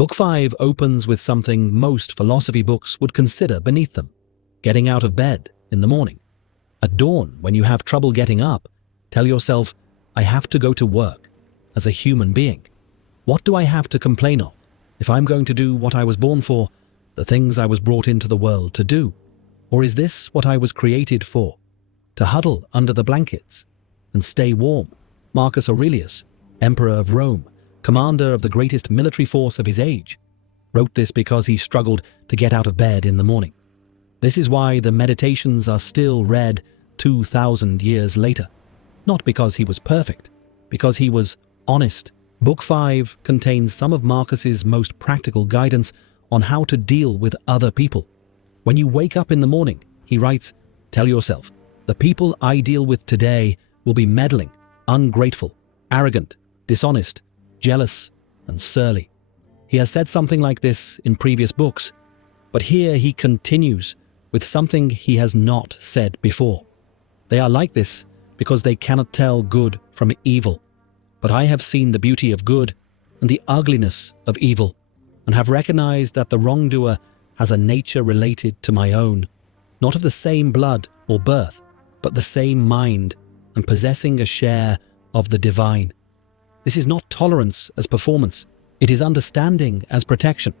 Book 5 opens with something most philosophy books would consider beneath them: getting out of bed in the morning. At dawn, when you have trouble getting up, tell yourself, I have to go to work. As a human being, what do I have to complain of if I'm going to do what I was born for, the things I was brought into the world to do? Or is this what I was created for? To huddle under the blankets and stay warm? Marcus Aurelius, Emperor of Rome, commander of the greatest military force of his age, wrote this because he struggled to get out of bed in the morning. This is why the Meditations are still read 2,000 years later. Not because he was perfect, because he was honest. Book 5 contains some of Marcus's most practical guidance on how to deal with other people. When you wake up in the morning, he writes, tell yourself, the people I deal with today will be meddling, ungrateful, arrogant, dishonest, jealous, and surly. He has said something like this in previous books, but here he continues with something he has not said before. They are like this because they cannot tell good from evil. But I have seen the beauty of good and the ugliness of evil, and have recognized that the wrongdoer has a nature related to my own, not of the same blood or birth, but the same mind, and possessing a share of the divine. This is not tolerance as performance, it is understanding as protection.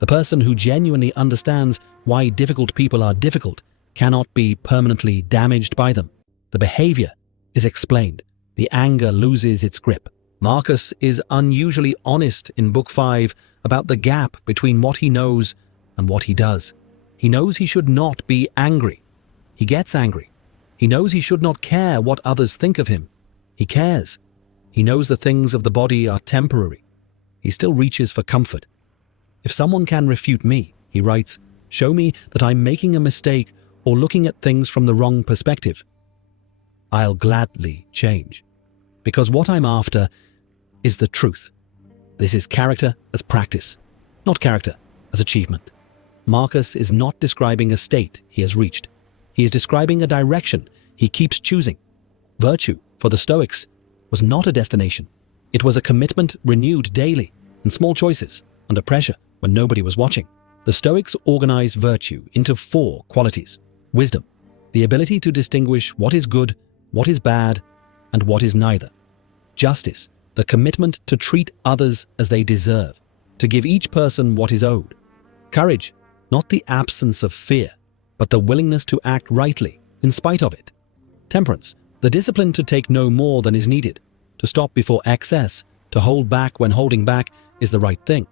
The person who genuinely understands why difficult people are difficult cannot be permanently damaged by them. The behavior is explained. The anger loses its grip. Marcus is unusually honest in Book 5 about the gap between what he knows and what he does. He knows he should not be angry. He gets angry. He knows he should not care what others think of him. He cares. He knows the things of the body are temporary. He still reaches for comfort. If someone can refute me, he writes, show me that I'm making a mistake or looking at things from the wrong perspective, I'll gladly change. Because what I'm after is the truth. This is character as practice, not character as achievement. Marcus is not describing a state he has reached. He is describing a direction he keeps choosing. Virtue, for the Stoics, was not a destination. It was a commitment renewed daily, in small choices, under pressure, when nobody was watching. The Stoics organize virtue into 4 qualities. Wisdom, the ability to distinguish what is good, what is bad, and what is neither. Justice, the commitment to treat others as they deserve, to give each person what is owed. Courage, not the absence of fear, but the willingness to act rightly in spite of it. Temperance, the discipline to take no more than is needed, to stop before excess, to hold back when holding back is the right thing.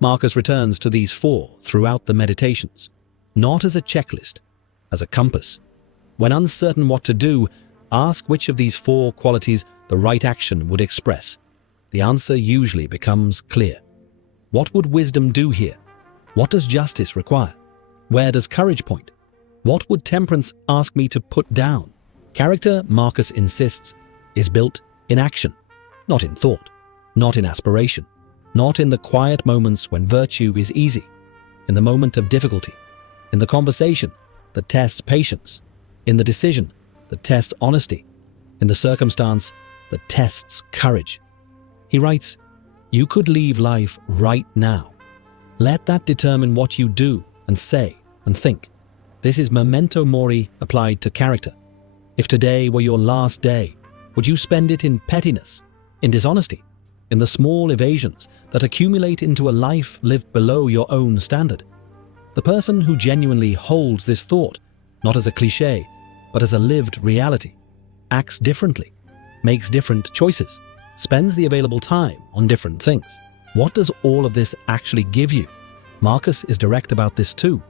Marcus returns to these 4 throughout the Meditations, not as a checklist, as a compass. When uncertain what to do, ask which of these 4 qualities the right action would express. The answer usually becomes clear. What would wisdom do here? What does justice require? Where does courage point? What would temperance ask me to put down? Character, Marcus insists, is built in action, not in thought, not in aspiration, not in the quiet moments when virtue is easy, in the moment of difficulty, in the conversation that tests patience, in the decision that tests honesty, in the circumstance that tests courage. He writes, you could leave life right now. Let that determine what you do and say and think. This is memento mori applied to character. If today were your last day, would you spend it in pettiness, in dishonesty, in the small evasions that accumulate into a life lived below your own standard? The person who genuinely holds this thought, not as a cliché, but as a lived reality, acts differently, makes different choices, spends the available time on different things. What does all of this actually give you? Marcus is direct about this too.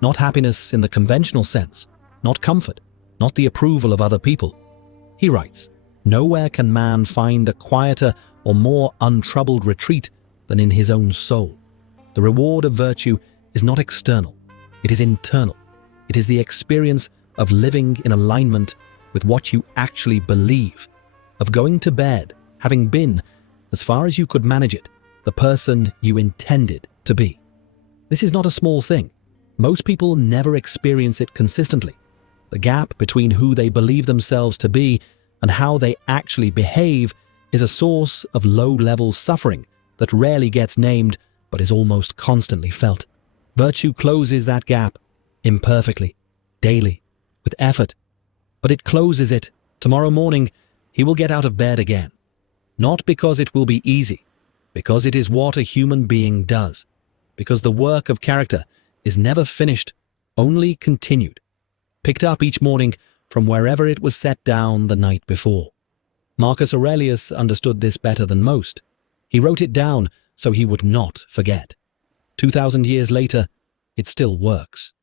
Not happiness in the conventional sense, not comfort, not the approval of other people. He writes, nowhere can man find a quieter or more untroubled retreat than in his own soul. The reward of virtue is not external, it is internal. It is the experience of living in alignment with what you actually believe, of going to bed having been, as far as you could manage it, the person you intended to be. This is not a small thing. Most people never experience it consistently. The gap between who they believe themselves to be and how they actually behave is a source of low-level suffering that rarely gets named but is almost constantly felt. Virtue closes that gap, imperfectly, daily, with effort, but it closes it. Tomorrow morning, he will get out of bed again. Not because it will be easy, because it is what a human being does, because the work of character is never finished, only continued, picked up each morning from wherever it was set down the night before. Marcus Aurelius understood this better than most. He wrote it down so he would not forget. 2,000 years later, it still works.